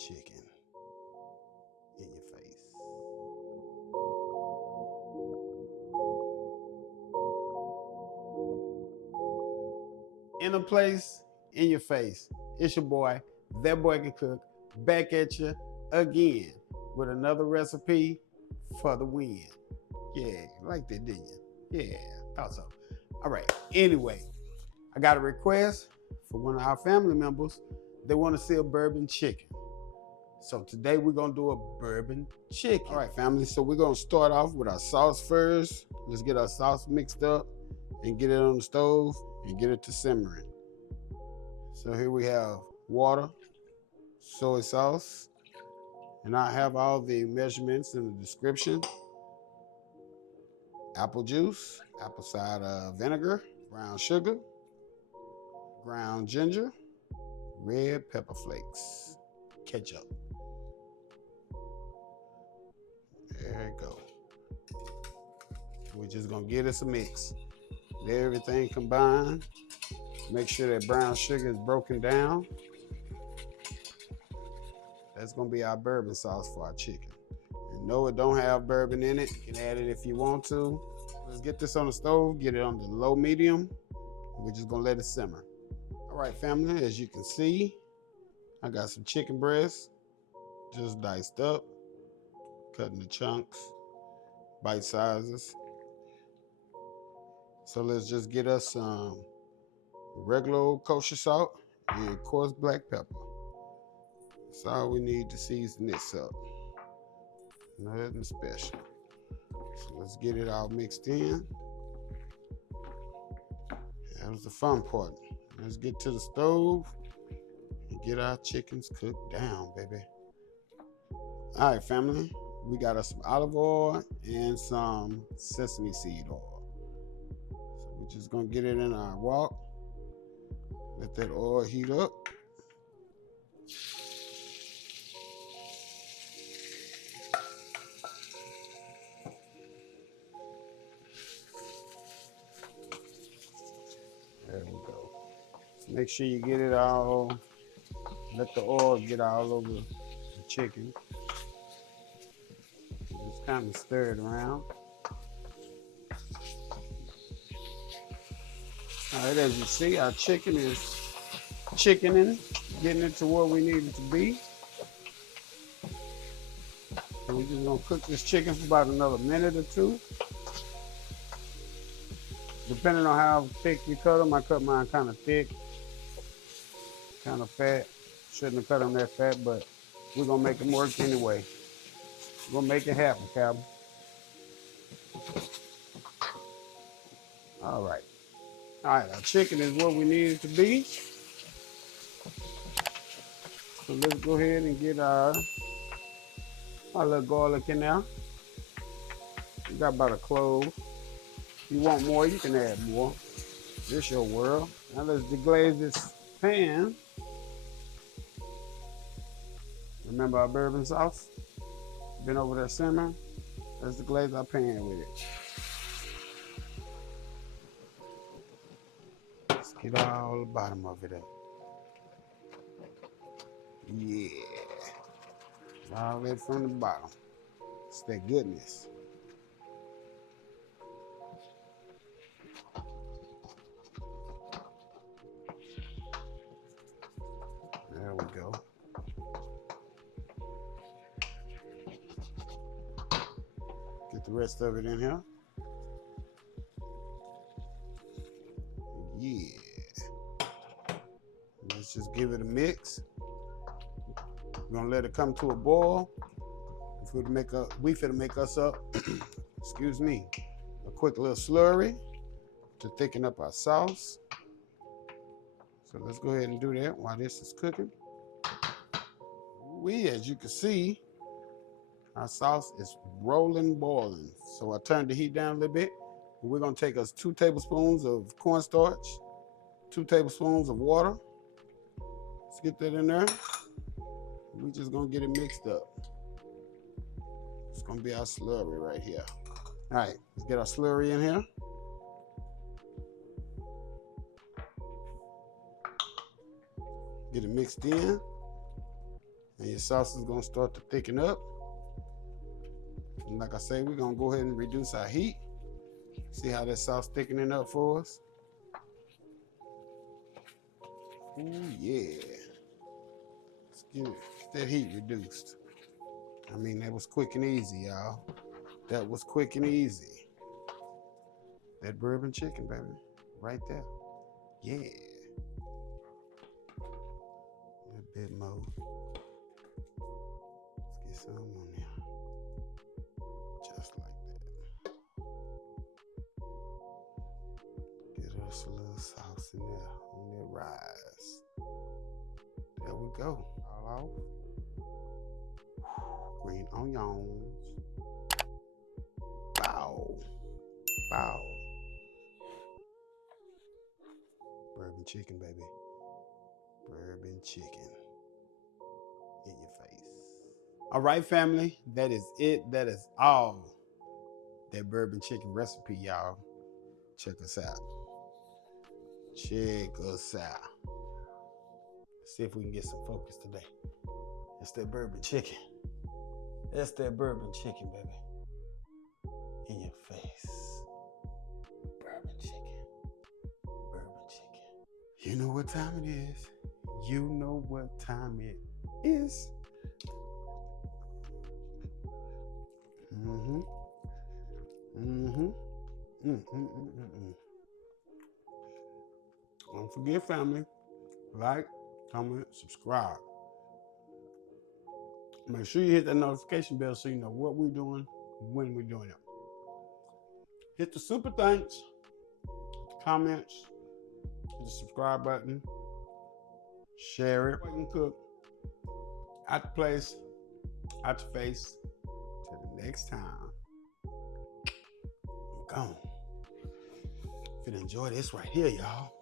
chicken in your face. In a place, in your face. It's your boy, That Boy Can Cook, back at you again with another recipe for the win. Yeah, like that, didn't you? Yeah, thought so. All right, anyway, I got a request for one of our family members. They want to see a bourbon chicken. So today we're gonna do a bourbon chicken. All right, family, so we're gonna start off with our sauce first. Let's get our sauce mixed up and get it on the stove and get it to simmering. So here we have water, soy sauce, and I have all the measurements in the description. Apple juice, apple cider vinegar, brown sugar, ground ginger, red pepper flakes, ketchup. There you go. We're just gonna get us a mix. Let everything combine. Make sure that brown sugar is broken down. That's gonna be our bourbon sauce for our chicken. And no, it don't have bourbon in it. You can add it if you want to. Let's get this on the stove, get it on the low medium. We're just gonna let it simmer. All right, family, as you can see, I got some chicken breast, just diced up, cutting the chunks, bite sizes. So let's just get us some regular old kosher salt and coarse black pepper. That's all we need to season this up. Nothing special. So let's get it all mixed in. That was the fun part. Let's get to the stove and get our chickens cooked down, baby. All right, family. We got us some olive oil and some sesame seed oil. So we're just gonna get it in our wok. Let that oil heat up. There we go. So make sure you get it all, let the oil get all over the chicken. Just kind of stir it around. All right, as you see, our chicken is chickening, getting it to where we need it to be. So we're just gonna cook this chicken for about another minute or two. Depending on how thick you cut them, I cut mine kind of thick, kind of fat. Shouldn't have cut them that fat, but we're gonna make them work anyway. We're gonna make it happen, Calvin. All right. All right, our chicken is where we need it to be. So let's go ahead and get our little garlic in there. We got about a clove. If you want more, you can add more. It's your world. Now let's deglaze this pan. Remember our bourbon sauce? Been over there simmering. Let's deglaze our pan with it. Let's get all the bottom of it up. Yeah. All that from the bottom. It's that goodness. There we go. Get the rest of it in here. Yeah. Let's just give it a mix. We're gonna let it come to a boil. We finna make us up, excuse me, a quick little slurry to thicken up our sauce. So let's go ahead and do that while this is cooking. As you can see, our sauce is rolling, boiling. So I turned the heat down a little bit. We're gonna take us 2 tablespoons of cornstarch, 2 tablespoons of water. Let's get that in there. We're just gonna get it mixed up. It's gonna be our slurry right here. All right, let's get our slurry in here. Get it mixed in. And your sauce is gonna start to thicken up. And like I say, we're gonna go ahead and reduce our heat. See how that sauce thickening up for us? Ooh, yeah. Let's get that heat reduced. I mean, that was quick and easy, y'all. That was quick and easy. That bourbon chicken, baby, right there. Yeah. A bit more. Let's get some on there. Just like that. Get us a little sauce in there on that rise. There we go. All off. Green onions. Bow. Bow. Bourbon chicken, baby. Bourbon chicken. In your face. All right, family. That is it. That is all. That bourbon chicken recipe, y'all. Check us out. Check us out. Let's see if we can get some focus today. It's that bourbon chicken. That's that bourbon chicken, baby. In your face. Bourbon chicken. Bourbon chicken. You know what time it is. You know what time it is. Mm-hmm. Mm-hmm. Mm-mm-mm-mm-mm. Don't forget, family. Like, comment, subscribe. Make sure you hit that notification bell so you know what we're doing, when we're doing it. Hit the super thanks, comments, hit the subscribe button, share it. You can cook out the place, out your face. Till the next time. I'm gone. Finna enjoy this right here, y'all.